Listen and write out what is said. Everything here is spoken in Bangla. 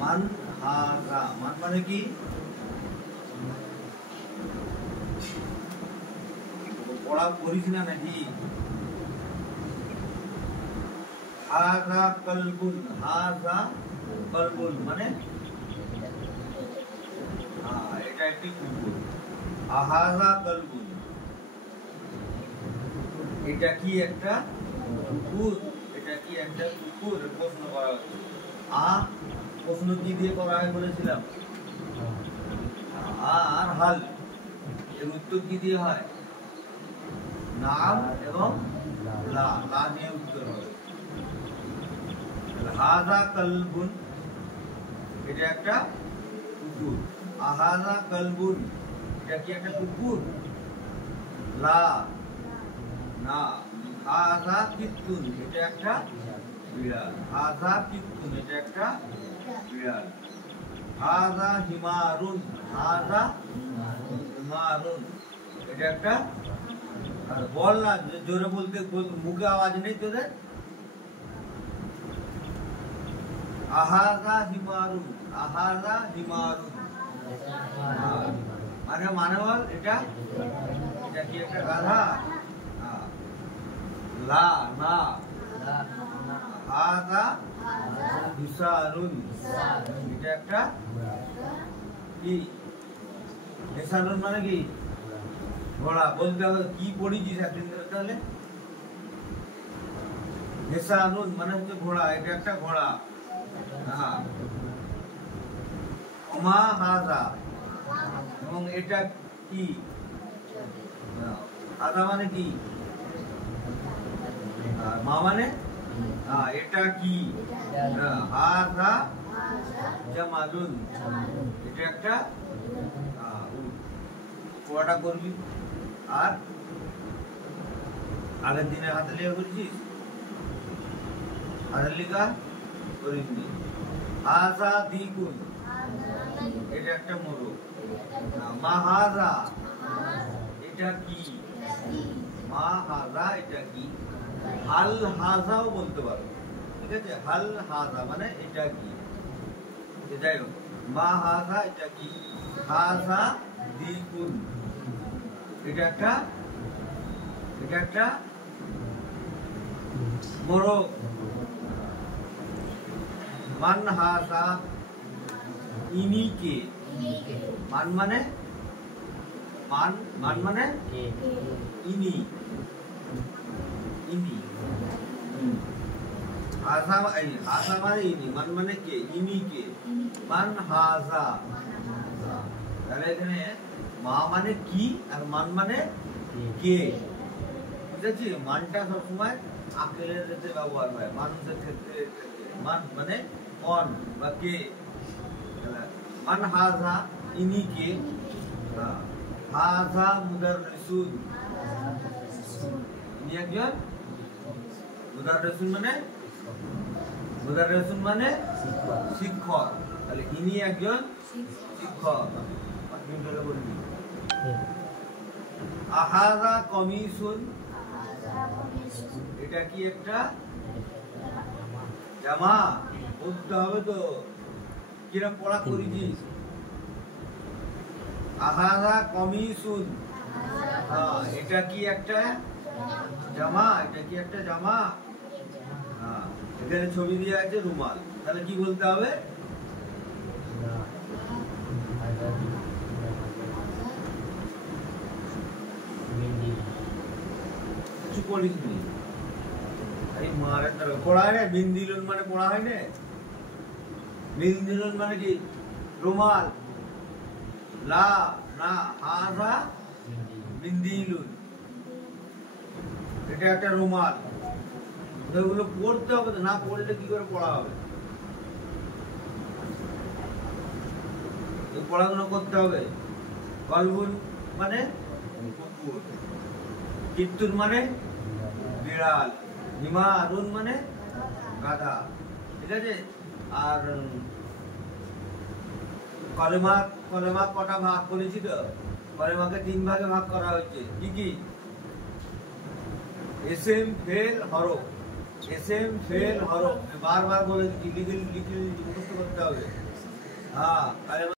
মান হাজা, মান মানে কি? পড়া পড়িস না নাকি? হাজা কলবুন, হাজা কলবুন মানে এটা একটি কুকুর। আহাজা কলবুন, এটা কি একটা কুকুর? এটা কি একটা কুকুর? প্রশ্ন করা হচ্ছে। প্রশ্ন কি দিয়ে করা হয় বলেছিলাম? আর হাল। এর উত্তর কি দিয়ে হয়? নাম এবং লা, লা দিয়ে উত্তর হবে। হাজা কলবুন, এটা একটা কুকুর। আহাজা কলবুন, এটা কি একটা কুকুর? লা, না। হাজা কিত্তুন, এটা একটা বিড়াল। হাজা কিত্তুন, এটা একটা বিড়াল। হাজা হিমারুন, হাজা হিমারুন, এটা একটা, বল না, জোরে বলতে, মুখে আওয়াজ নেই তোদের। আহাজা হিমারুন, আহাজা হিমারুন মানে মানে বল, এটা এটা কি একটা গাধা? লা, না। হাজা হিসারুন, এটা একটা কি? হিসারুন মানে কি? ঘোড়া। বলতে হবে কি পড়িছিস একদিন ধরে তাহলে? হিসারুন মানে হচ্ছে ঘোড়া, এটা একটা ঘোড়া। হ্যাঁ। মা হাজা, এবং এটা কি? হাজা মানে কি? মা মানে এটা কি? হাজা জামালুন, এটা একটা পড়াটা করবি। আর আগের দিনে হাতে লেখা করেছিস? হাতের লেখা করিসনি। হাজা দ্বিগুণ, এটা একটা মোরগ। মা হাজা, এটা কি? মা হাজা, এটা কি? হাল হাজাও বলতে পারো, ঠিক আছে? হাল হাজা মানে এটা কি? যাই হোক, মা হাজা, এটা কি? হাজা দ্বিগুণ, এটা একটা, এটা একটা মোরগ। মান হাজা, ইনি কে? মান মানে মান, মান মানে ইনি, ইনি। হাজা, হাজা মানে ইনি, মান মানে কে? ইনি কে? মান হাজা। তাহলে এখানে মা মানে কি আর মান মানে কে, বুঝেছি? মানটা সবসময় আকেলের ক্ষেত্রে ব্যবহার হয়, মানুষের ক্ষেত্রে মান মানে কন বা কে। মান হাজা, ইনি কে? হাজা মুদাররিসুন, ইনি একজন মুদাররিসুন মানে, মুদাররিসুন মানে শিক্ষক। তাহলে ইনি একজন শিক্ষক। আহাজা কমিসুন, এটা কি একটা জামা? পড়তে হবে তো, কিরম পড়া করেছিস? আহাজা কমিসুন, এটা কি একটা জামা? এটা কি একটা জামা? এখানে ছবি দিয়ে আছে রুমাল, তাহলে কি বলতে হবে? কিছু পড়িস নি? পড়া হয় না? বিন্দিলুন মানে পড়া হয় না? বিন্দিলুন মানে কি? রুমাল। লা, না। হাজা বিন্দিলুন, এটা একটা রুমাল। এগুলো পড়তে হবে, না পড়লে কি করে পড়া হবে? পড়াশোনা করতে হবে। কলবুন মানে কুকুর, কিত্তুন মানে বিড়াল, হিমারুন মানে গাধা, ঠিক আছে? আর কলেমা, কলেমা কটা ভাগ করেছি তো? কলেমাকে 3 ভাগে ভাগ করা হয়েছে। কি কি? এসএম, ফেল, হরফ। এসএম, ফেল, হরফ বারবার বলে লিখে লিখে মুখস্থ করতে হবে। হ্যাঁ